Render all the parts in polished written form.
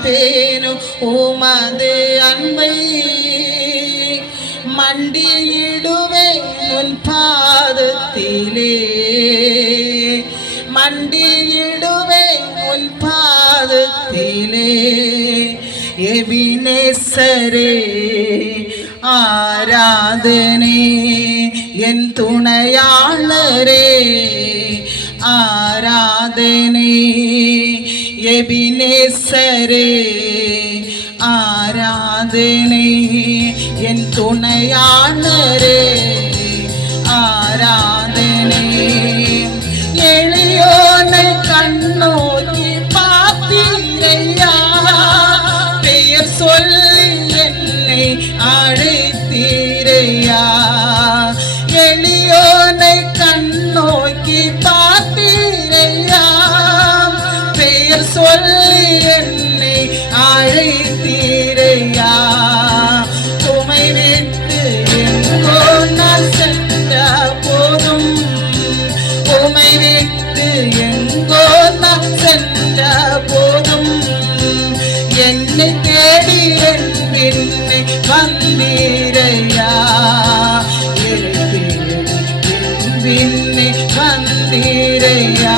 மறப்பேனோ உமது அன்பை மண்டியிடுவேன் உன் பாதத்திலே மண்டியிடுவேன் உன் பாதத்திலே எபினேசரே ஆராதனை என் துணையாளரே ஆராதனை எபினேசரே ஆராதனை என் துணையாளரே ஆராதனை எளியோனை கண்ணோக்கி பார்த்தீரையா பெயர் சொல்லி என்னை அழைத்தீரையா எளியோனை கண்ணோக்கி பார்த்தீரையா பெயர் சொல்லி என்னை அழைத்தீரையா உமை விட்டு எங்கோ நான் சென்ற போதும் உமை விட்டு எங்கோ நான் சென்ற போதும் என்னை தேடி என் பின்னே வந்தீரையா பின்னே வந்தீரையா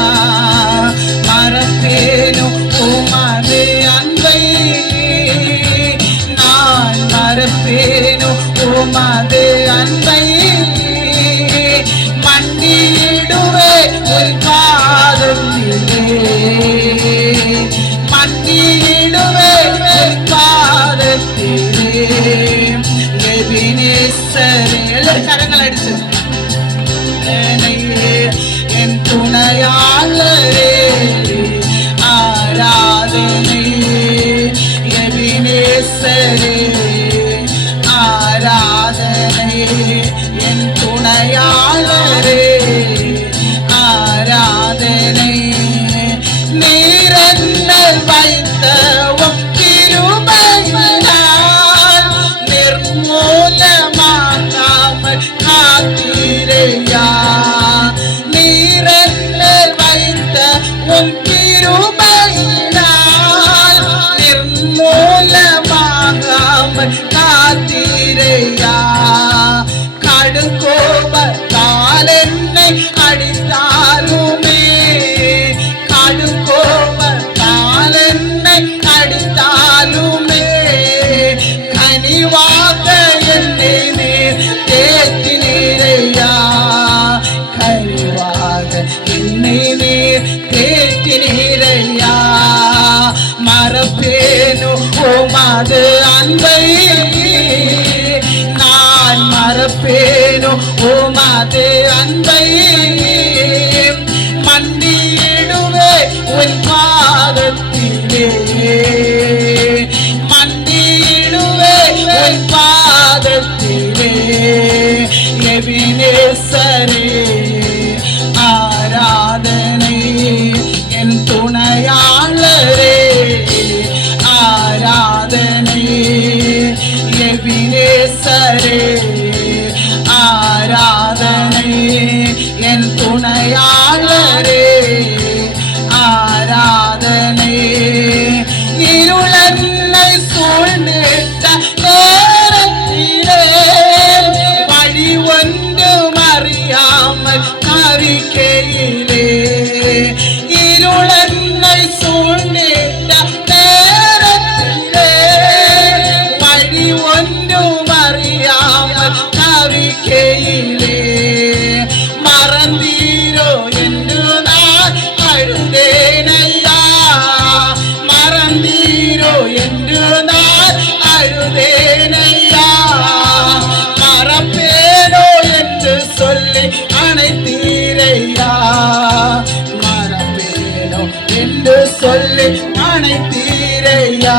மறப்பேனோ உமது அன்பை நான் மறப்பேனோ உமது அன்பை மண்டியிடுவே உன் பாதத்திலே மண்டியிடுவே உன் பாதத்திலே எபினேசரே கரங்கள் அடிச்சு என் துணையாளரே ஆராதனை எபினேசரே ஆராதனை என் துணையாளரே ஆராதனை நீரன்னல் வைத்த கிருபையினால் நிர்மூலமாகாமல் காத்தீரையா நீரன்னல் வைத்த உன் கிருபையினால் நிர்மூலமாகாமல் காத்தீரையா கடுங்கோபத்தால் என்னை அடித்தாலுமே கடுங்கோபத்தால் என்னை அடித்தாலுமே கனிவாக என்னை நீர் தேற்றினீரையா கனிவாக என்னை நீர் தேற்றினீரையா மறப்பேனோ உமது அன்பை நான் மறப்பேனோ உமது அன்பை மண்டியிடுவே உன் பாதத்திலே மண்டியிடுவே உன் பாதத்திலே எபினேசரே ஆராதனை என் துணையாளரே ஆராதனை எபினேசரே ஆராதனை என் துணையாளரே ஆராதனை இருளன்னை சூழ்ந்திட்ட நேரத்திலே வழி ஒன்று அறியாமல் தவிக்கையிலே இருளன்னை சூழ்ந்திட்ட நேரத்திலே வழி ஒன்று அறியாமல் தவிக்கையிலே மறந்தீரோ என்று நான் அழுதேனையா மறந்தீரோ என்று நான் அழுதேனையா மறப்பேனோ என்று சொல்லி அணைத்தீரையா மறப்பேனோ என்று சொல்லி அணைத்தீரையா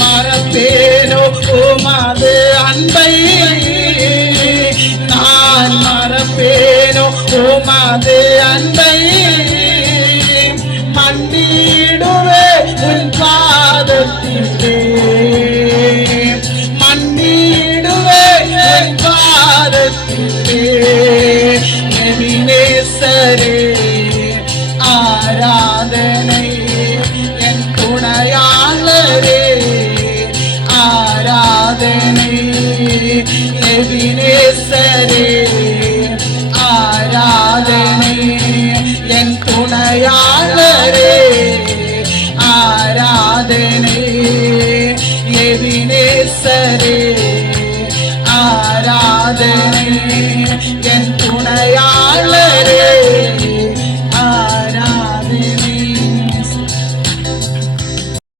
மறப்பேனோ உமது அன்பை நான் மறப்பேனோ உமது அன்பை மண்டியிடுவே உன் பாதத்திலே மண்டியிடுவே உன் பாதத்திலே எபினேசரே ஆராதனை என் துணையா நேசரே